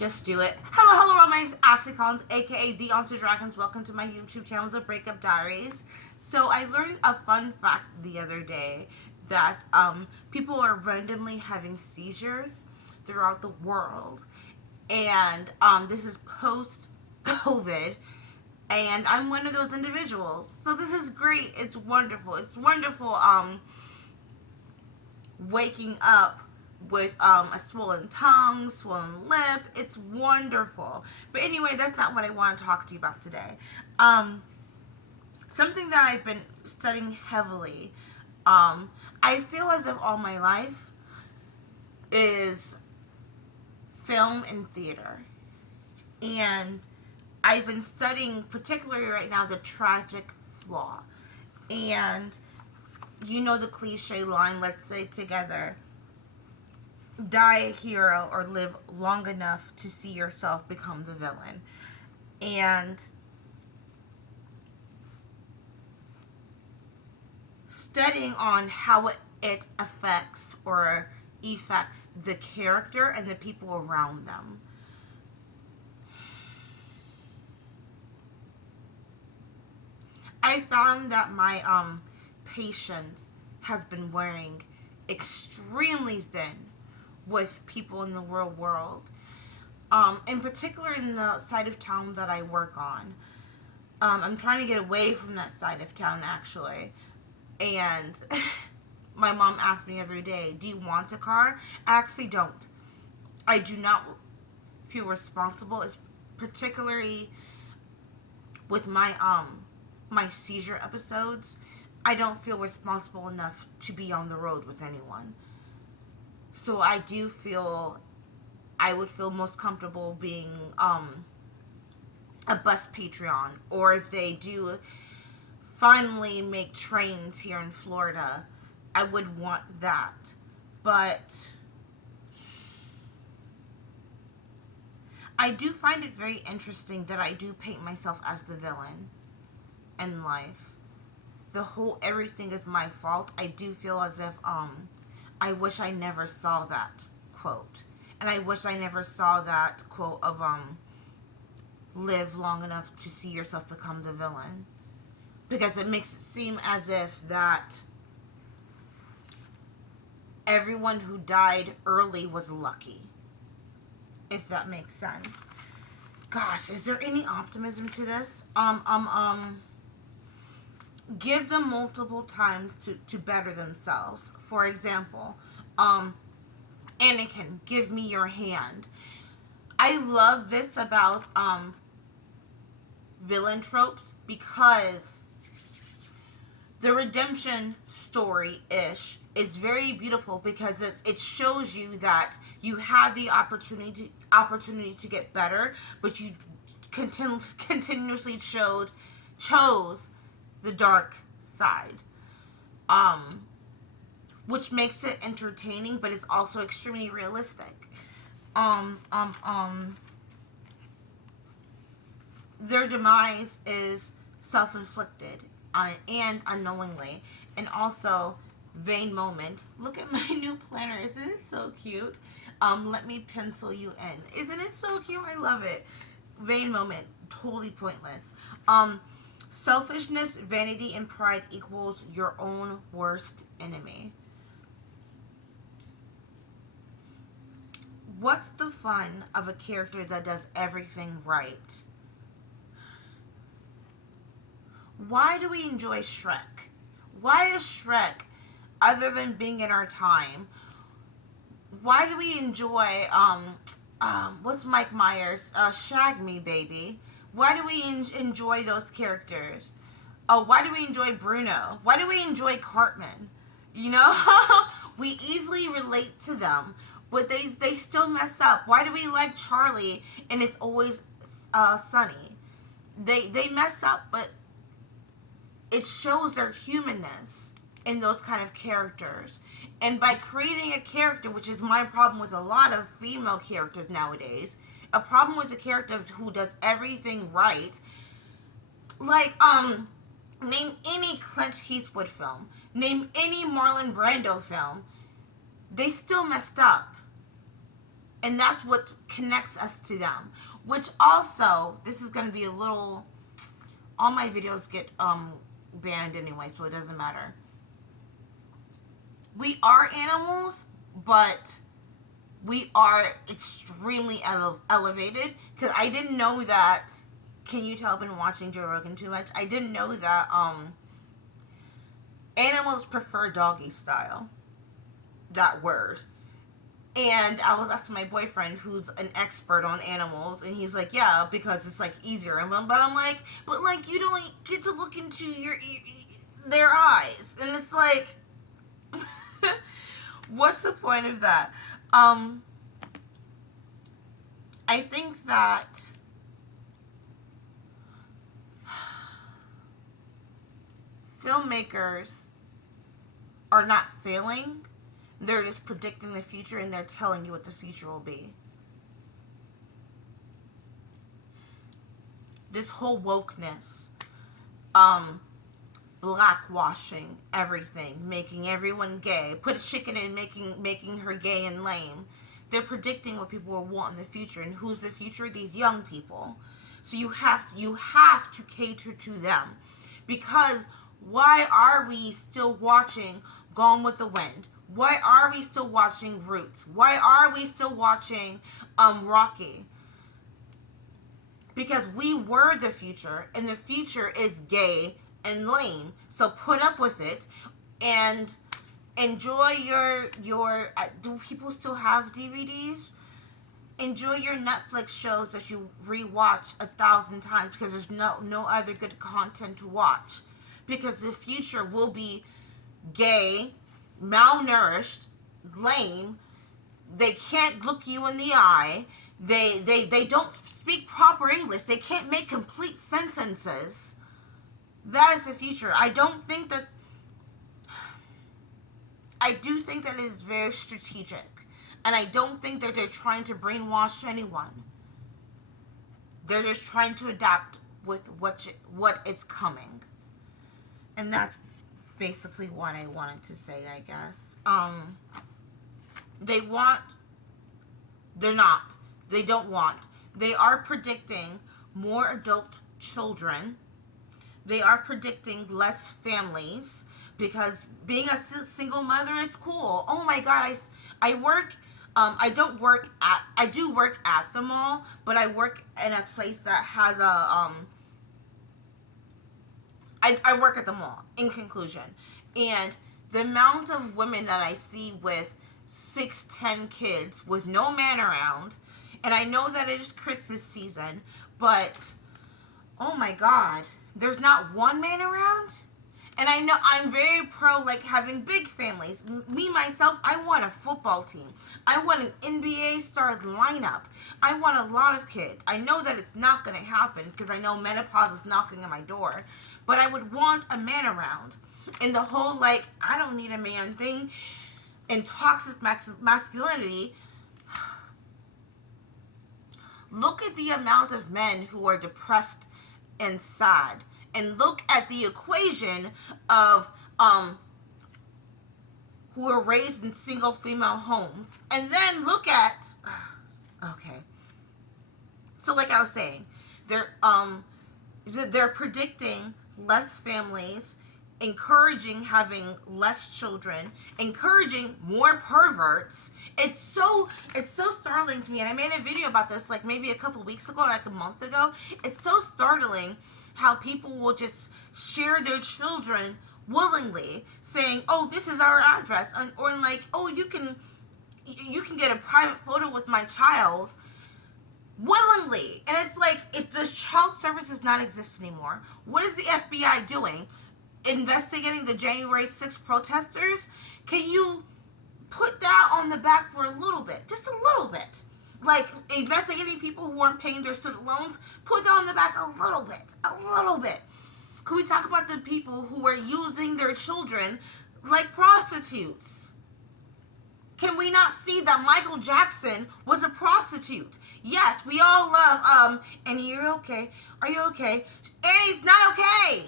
Just do it. Hello, my name is Ashley Collins, aka The Onto Dragons. Welcome to my YouTube channel, The Breakup Diaries. So I learned a fun fact the other day that people are randomly having seizures throughout the world. And this is post-COVID. And I'm one of those individuals. So this is great. It's wonderful. It's wonderful waking up with a swollen tongue, swollen lip. It's wonderful. But anyway, that's not what I want to talk to you about today. Something that I've been studying heavily, I feel as if all my life is film and theater. And I've been studying, particularly right now, the tragic flaw. And you know the cliche line, let's say together, die a hero or live long enough to see yourself become the villain. And studying on how it affects or effects the character and the people around them. I found that my patience has been wearing extremely thin with people in the real world. In particular in the side of town that I work on. I'm trying to get away from that side of town, actually. And my mom asked me the other day, do you want a car? I actually don't. I do not feel responsible, particularly with my seizure episodes. I don't feel responsible enough to be on the road with anyone. So I do feel I would feel most comfortable being a bus Patreon, or if they do finally make trains here in Florida, I would want that. But I do find it very interesting that I do paint myself as the villain in life. The whole everything is my fault. I do feel as if I wish I never saw that quote. And I wish I never saw that quote of live long enough to see yourself become the villain. Because it makes it seem as if that everyone who died early was lucky. If that makes sense. Gosh, is there any optimism to this? Give them multiple times to better themselves. For example, Anakin, give me your hand. I love this about villain tropes because the redemption story-ish is very beautiful because it shows you that you have the opportunity to get better, but you continuously chose the dark side, which makes it entertaining, but it's also extremely realistic. Their demise is self-inflicted and unknowingly, and also vain moment. Look at my new planner, isn't it so cute? Let me pencil you in. Isn't it so cute? I love it. Vain moment, totally pointless. Selfishness, vanity, and pride equals your own worst enemy. What's the fun of a character that does everything right? Why do we enjoy Shrek? Why is Shrek, other than being in our time, why do we enjoy, what's Mike Myers? Shag Me, Baby. Why do we enjoy those characters? Oh, why do we enjoy Bruno? Why do we enjoy Cartman? You know, we easily relate to them, but they still mess up. Why do we like Charlie and It's Always Sunny? They mess up, but it shows their humanness in those kind of characters. And by creating a character, which is my problem with a lot of female characters nowadays, a problem with a character who does everything right, like, name any Clint Eastwood film, name any Marlon Brando film, they still messed up. And that's what connects us to them. Which also, this is going to be a little, all my videos get banned anyway, so it doesn't matter. We are animals, but we are extremely elevated. Because I didn't know that, can you tell I've been watching Joe Rogan too much? I didn't know that animals prefer doggy style. That word. And I was asking my boyfriend, who's an expert on animals, and he's like, yeah, because it's like easier. But I'm like, but like you don't get to look into their eyes, and it's like, what's the point of that? I think that filmmakers are not failing. They're just predicting the future, and they're telling you what the future will be. This whole wokeness, blackwashing everything, making everyone gay, put a chicken in, making her gay and lame. They're predicting what people will want in the future, and who's the future? These young people. So you have to cater to them, because why are we still watching Gone with the Wind? Why are we still watching Roots? Why are we still watching Rocky? Because we were the future, and the future is gay and lame. So put up with it and enjoy your do people still have DVDs? Enjoy your Netflix shows that you rewatch 1,000 times, because there's no other good content to watch. Because the future will be gay, malnourished, lame. They can't look you in the eye. They don't speak proper English. They can't make complete sentences. That is the future. I do think that it is very strategic. And I don't think that they're trying to brainwash anyone. They're just trying to adapt with what is coming. And that's basically what I wanted to say, I guess. They are predicting more adult children. They are predicting less families, because being a single mother is cool. Oh my God, I work, I do work at the mall, but I work in a place that has I work at the mall, in conclusion. And the amount of women that I see with 6-10 kids with no man around, and I know that it is Christmas season, but oh my God, there's not one man around? And I know I'm very pro like having big families. Me, myself, I want a football team. I want an NBA star lineup. I want a lot of kids. I know that it's not going to happen, because I know menopause is knocking on my door. But I would want a man around. And the whole like, I don't need a man thing, and toxic masculinity. Look at the amount of men who are depressed and sad, and look at the equation of who are raised in single female homes, and then look at okay. So like I was saying, they're predicting less families, encouraging having less children, encouraging more perverts. It's so startling to me, and I made a video about this like maybe a couple weeks ago, like a month ago. It's so startling how people will just share their children willingly, saying, "Oh, this is our address," or like, "Oh, you can get a private photo with my child." Willingly. And it's like, if this child services not exist anymore, what is the FBI doing? Investigating the January 6th protesters? Can you put that on the back for a little bit? Just a little bit. Like, investigating people who weren't paying their student loans? Put that on the back a little bit. A little bit. Can we talk about the people who are using their children like prostitutes? Can we not see that Michael Jackson was a prostitute? Yes, we all love, Annie, you're okay. Are you okay? Annie's not okay.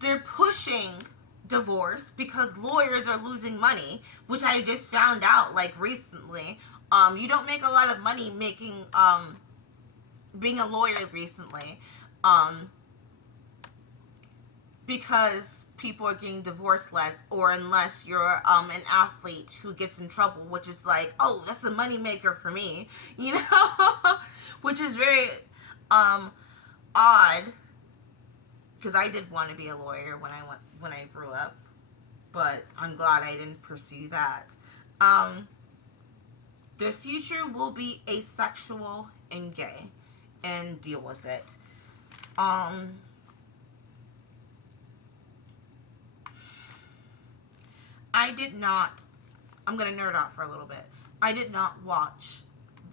They're pushing divorce because lawyers are losing money, which I just found out like recently. You don't make a lot of money making being a lawyer recently, um, because people are getting divorced less, or unless you're an athlete who gets in trouble, which is like, oh, that's a moneymaker for me, you know, which is very um, odd because I did want to be a lawyer when I grew up, but I'm glad I didn't pursue that. Um, the future will be asexual and gay, and deal with it. Um, I did not. I'm gonna nerd out for a little bit. I did not watch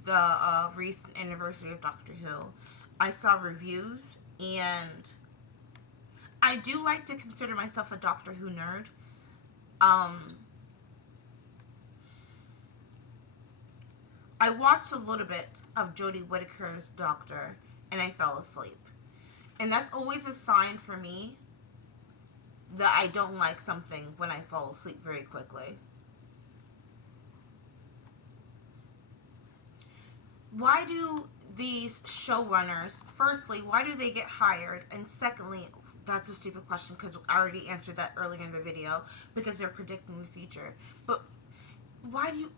the recent anniversary of Doctor Who. I saw reviews, and I do like to consider myself a Doctor Who nerd. Um, I watched a little bit of Jodie Whittaker's Doctor, and I fell asleep. And that's always a sign for me that I don't like something when I fall asleep very quickly. Why do these showrunners, firstly, why do they get hired? And secondly, that's a stupid question because I already answered that earlier in the video, because they're predicting the future. But why do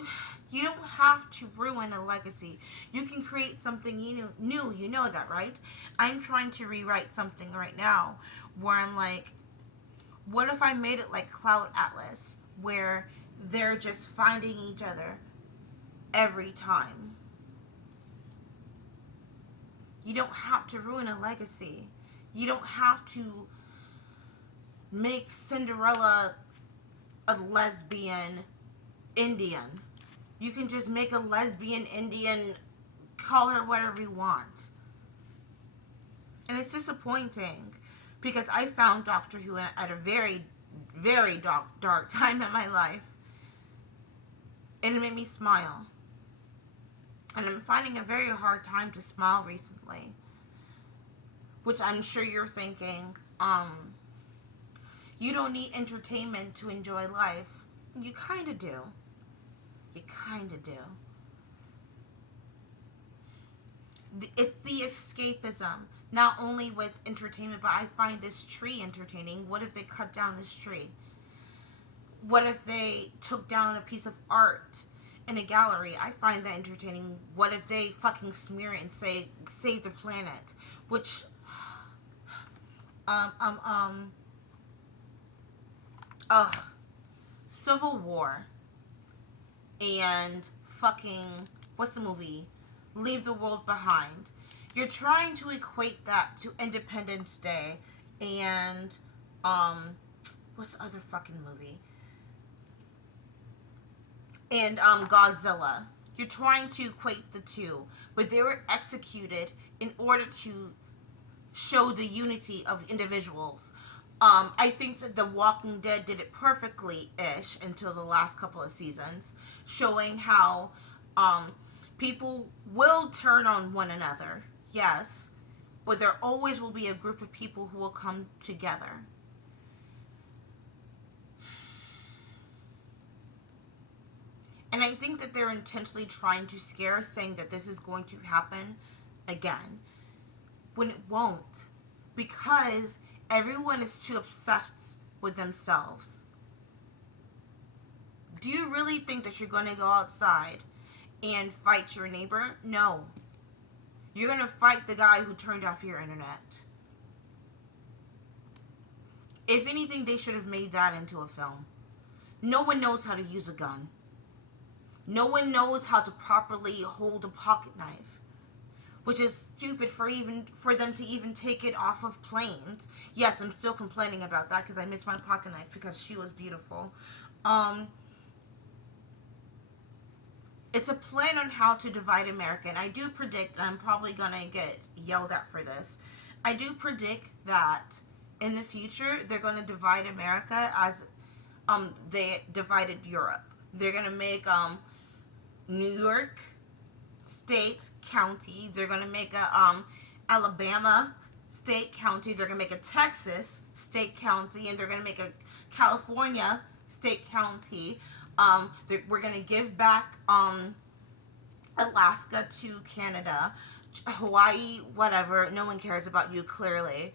you don't have to ruin a legacy. You can create something new, you know that, right? I'm trying to rewrite something right now where I'm like, what if I made it like Cloud Atlas, where they're just finding each other every time? You don't have to ruin a legacy. You don't have to make Cinderella a lesbian Indian. You can just make a lesbian Indian, call her whatever you want. And it's disappointing because I found Doctor Who at a very, very dark time in my life. And it made me smile. And I'm finding a very hard time to smile recently. Which I'm sure you're thinking, you don't need entertainment to enjoy life. You kind of do. You kind of do. It's the escapism. Not only with entertainment, but I find this tree entertaining. What if they cut down this tree? What if they took down a piece of art in a gallery? I find that entertaining. What if they fucking smear it and say, save the planet? Which, um, um, um, ugh. Civil War and fucking, what's the movie? Leave the World Behind. You're trying to equate that to Independence Day and, what's the other fucking movie? And, Godzilla. You're trying to equate the two, but they were executed in order to show the unity of individuals. I think that The Walking Dead did it perfectly-ish until the last couple of seasons, showing how people will turn on one another, yes, but there always will be a group of people who will come together. And I think that they're intentionally trying to scare us, saying that this is going to happen again, when it won't, because everyone is too obsessed with themselves. Do you really think that you're going to go outside and fight your neighbor? No. You're going to fight the guy who turned off your internet. If anything, they should have made that into a film. No one knows how to use a gun. No one knows how to properly hold a pocket knife, which is stupid for them to even take it off of planes. Yes, I'm still complaining about that because I miss my pocket knife because she was beautiful. It's a plan on how to divide America, and I do predict, and I'm probably gonna get yelled at for this, I do predict that in the future they're gonna divide America as they divided Europe. They're gonna make New York state, county. They're going to make a Alabama state, county. They're going to make a Texas state, county. And they're going to make a California state county. We're gonna give back Alaska to Canada, Hawaii, whatever. No one cares about you, clearly.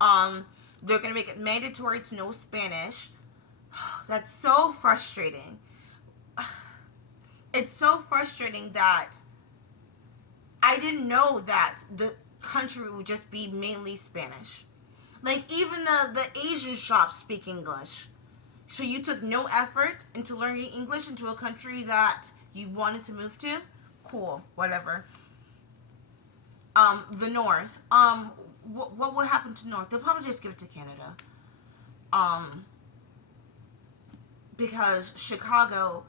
They're gonna make it mandatory to know Spanish. That's so frustrating. It's so frustrating that I didn't know that the country would just be mainly Spanish. Like, even the Asian shops speak English. So you took no effort into learning English into a country that you wanted to move to? Cool, whatever. The North. What will happen to North? They'll probably just give it to Canada. Because Chicago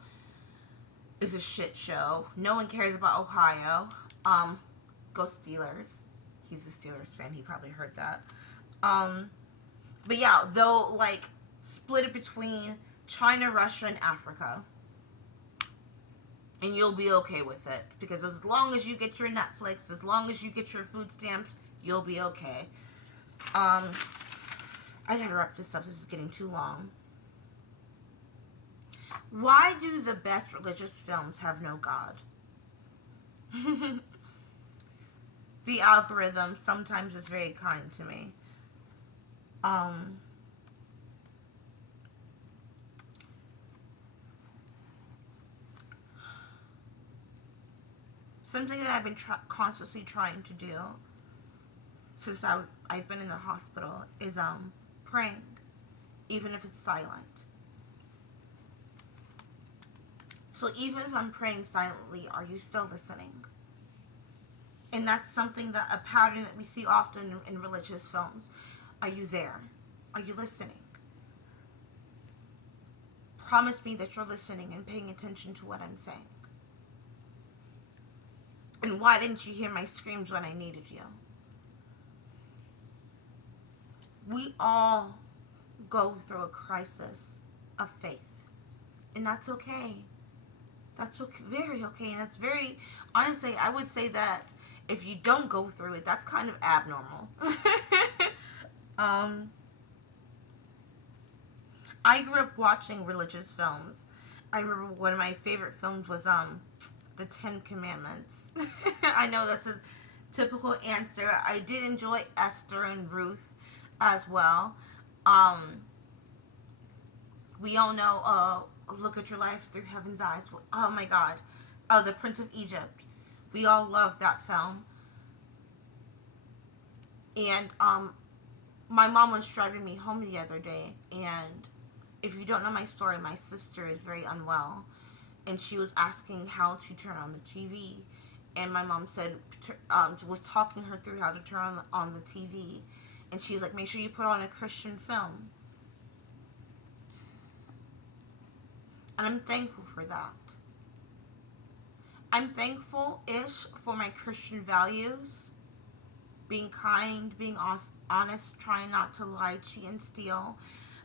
is a shit show. No one cares about Ohio. Go Steelers. He's a Steelers fan. He probably heard that. But yeah, they'll like split it between China, Russia, and Africa. And you'll be okay with it. Because as long as you get your Netflix, as long as you get your food stamps, you'll be okay. I gotta wrap this up. This is getting too long. Why do the best religious films have no God? The algorithm sometimes is very kind to me. Something that I've been consciously trying to do since I've been in the hospital is praying, even if it's silent. So even if I'm praying silently, are you still listening? And that's something that a pattern that we see often in religious films. Are you there? Are you listening? Promise me that you're listening and paying attention to what I'm saying. And why didn't you hear my screams when I needed you? We all go through a crisis of faith. And that's okay. That's okay, very okay. And that's very, honestly, I would say that if you don't go through it, that's kind of abnormal. I grew up watching religious films. I remember one of my favorite films was The Ten Commandments. I know that's a typical answer. I did enjoy Esther and Ruth as well. We all know Look at Your Life Through Heaven's Eyes. Oh my God. Oh, The Prince of Egypt. We all love that film. And my mom was driving me home the other day, and if you don't know my story, my sister is very unwell, and she was asking how to turn on the TV, and my mom said, was talking her through how to turn on the TV, and she's like, make sure you put on a Christian film. And I'm thankful for that. I'm thankful-ish for my Christian values. Being kind, being honest, trying not to lie, cheat, and steal.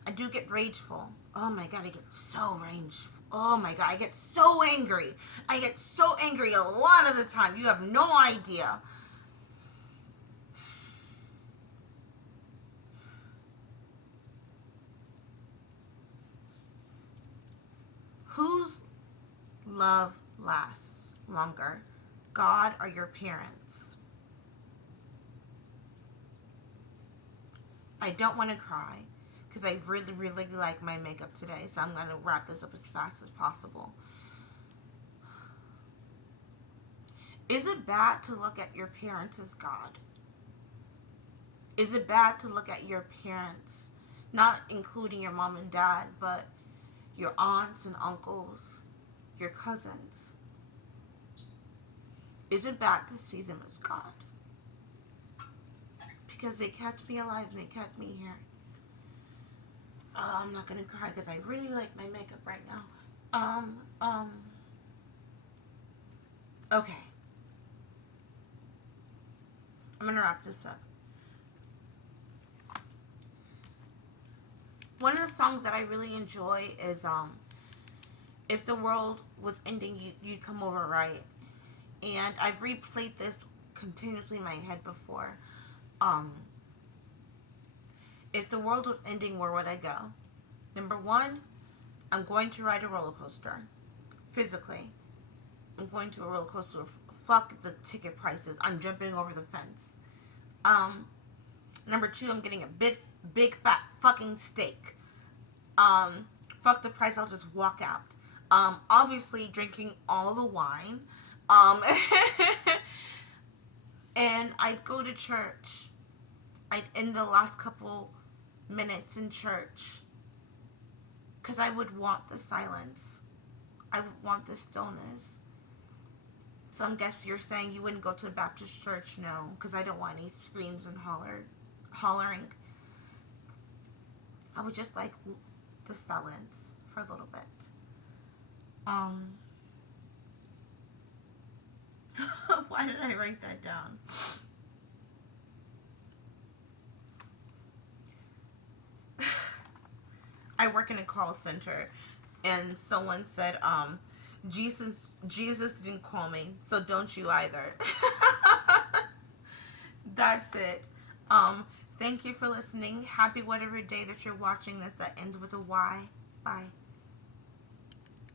I do get rageful. Oh my God, I get so rageful. Oh my God, I get so angry. I get so angry a lot of the time. You have no idea. Whose love lasts longer? God or your parents? I don't want to cry because I really, really like my makeup today. So I'm going to wrap this up as fast as possible. Is it bad to look at your parents as God? Is it bad to look at your parents, not including your mom and dad, but your aunts and uncles, your cousins? Is it bad to see them as God? Because they kept me alive and they kept me here. I'm not gonna cry because I really like my makeup right now. Okay. I'm gonna wrap this up. One of the songs that I really enjoy is If the World Was Ending, You'd Come Over Right. And I've replayed this continuously in my head before. If the world was ending, where would I go? Number one, I'm going to ride a roller coaster. Physically. I'm going to a roller coaster. Fuck the ticket prices. I'm jumping over the fence. Number two, I'm getting a big fat fucking steak. Fuck the price. I'll just walk out. Obviously drinking all the wine. Um, and I'd go to church. I'd end the last couple minutes in church because I would want the silence. I would want the stillness. So I guess you're saying you wouldn't go to a Baptist church? No, because I don't want any screams and hollering. I would just like the silence for a little bit. Why did I write that down? I work in a call center, and someone said, Jesus didn't call me, so don't you either. That's it. Thank you for listening. Happy whatever day that you're watching this that ends with a Y. Bye.